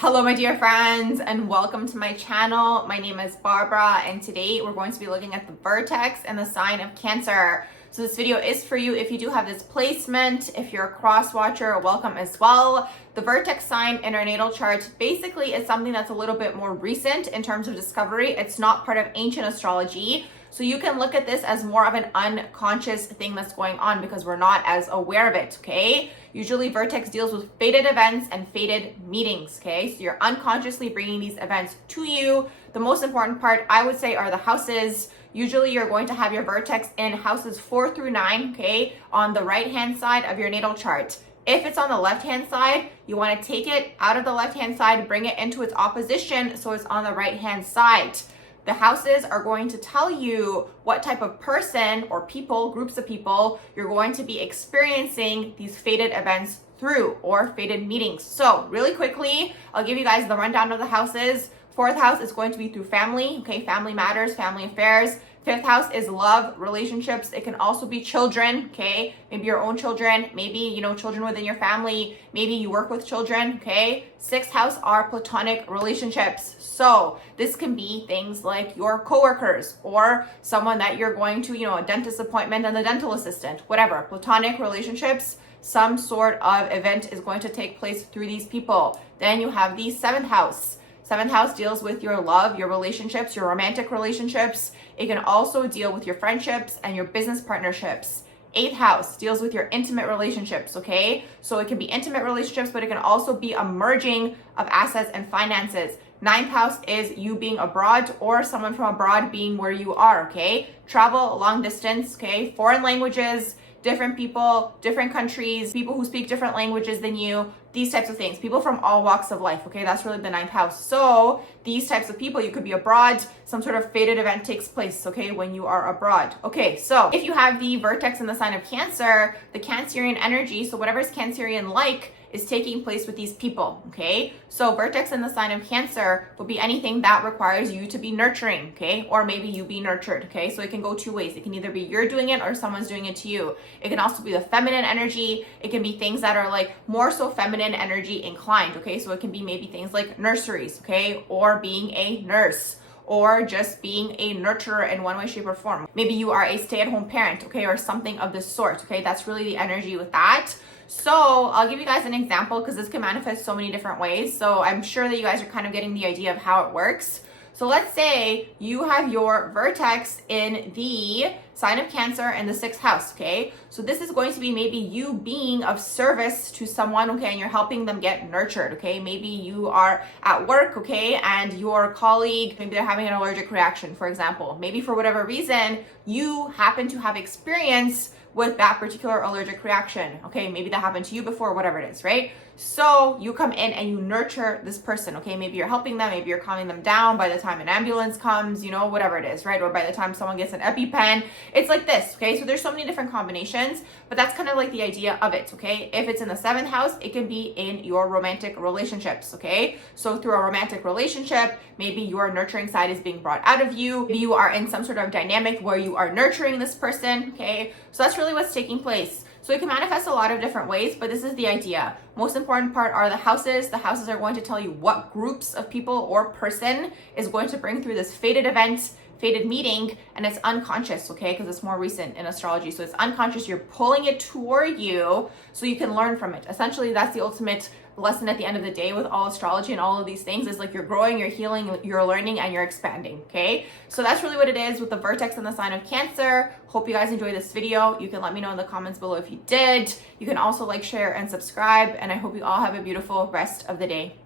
Hello my dear friends and welcome to my channel. My name is Barbara and today we're going to be looking at the Vertex and the sign of Cancer. So this video is for you if you do have this placement. If you're a cross watcher, welcome as well. The Vertex sign in our natal chart basically is something that's a little bit more recent in terms of discovery. It's not part of ancient astrology. So you can look at this as more of an unconscious thing that's going on because we're not as aware of it, okay? Usually Vertex deals with fated events and fated meetings, okay? So you're unconsciously bringing these events to you. The most important part, I would say, are the houses. Usually you're going to have your Vertex in houses 4 through 9, okay? On the right-hand side of your natal chart. If it's on the left-hand side, you want to take it out of the left-hand side, bring it into its opposition so it's on the right-hand side. The houses are going to tell you what type of person or people, groups of people, you're going to be experiencing these fated events through or fated meetings. So really quickly, I'll give you guys the rundown of the houses. Fourth house is going to be through family, okay? Family matters, family affairs. Fifth house is love, relationships. It can also be children, okay? Maybe your own children, maybe, children within your family. Maybe you work with children, okay? Sixth house are platonic relationships. So this can be things like your coworkers or someone that you're going to, a dentist appointment and the dental assistant, whatever. Platonic relationships, some sort of event is going to take place through these people. Then you have the seventh house. Seventh house deals with your love, your relationships, your romantic relationships. It can also deal with your friendships and your business partnerships. Eighth house deals with your intimate relationships, okay? So it can be intimate relationships, but it can also be a merging of assets and finances. Ninth house is you being abroad or someone from abroad being where you are, okay? Travel, long distance, okay? Foreign languages, different people, different countries, people who speak different languages than you, these types of things, people from all walks of life, okay? That's really the ninth house. So these types of people, you could be abroad, some sort of fated event takes place, okay, when you are abroad. Okay, so if you have the Vertex in the sign of Cancer, the Cancerian energy, so whatever's Cancerian like, is taking place with these people, okay? So Vertex in the sign of Cancer will be anything that requires you to be nurturing, okay? Or maybe you be nurtured, okay? So it can go two ways. It can either be you're doing it or someone's doing it to you. It can also be the feminine energy. It can be things that are like more so feminine energy inclined, okay? So it can be maybe things like nurseries, okay? Or being a nurse, or just being a nurturer in one way, shape, or form. Maybe you are a stay-at-home parent, okay? Or something of this sort, okay? That's really the energy with that. So I'll give you guys an example because this can manifest so many different ways. So I'm sure that you guys are kind of getting the idea of how it works. So let's say you have your Vertex in the sign of Cancer in the sixth house, okay? So this is going to be maybe you being of service to someone, okay? And you're helping them get nurtured, okay? Maybe you are at work, okay? And your colleague, maybe they're having an allergic reaction, for example. Maybe for whatever reason, you happen to have experience with that particular allergic reaction. Okay, maybe that happened to you before, whatever it is, right? So you come in and you nurture this person, okay? Maybe you're helping them, maybe you're calming them down by the time an ambulance comes, whatever it is, right? Or by the time someone gets an EpiPen. It's like this, okay? So there's so many different combinations, but that's kind of like the idea of it, okay? If it's in the seventh house, it can be in your romantic relationships, okay? So through a romantic relationship, maybe your nurturing side is being brought out of you. Maybe you are in some sort of dynamic where you are nurturing this person, okay? So that's really what's taking place. So it can manifest a lot of different ways, but this is the idea. Most important part are the houses. The houses are going to tell you what groups of people or person is going to bring through this fated event, fated meeting, and it's unconscious, okay? Because it's more recent in astrology. So it's unconscious. You're pulling it toward you so you can learn from it. Essentially, that's the ultimate lesson at the end of the day with all astrology and all of these things is like you're growing, you're healing, you're learning, and you're expanding, okay? So that's really what it is with the Vertex and the sign of Cancer. Hope you guys enjoyed this video. You can let me know in the comments below if you did. You can also like, share, and subscribe, and I hope you all have a beautiful rest of the day.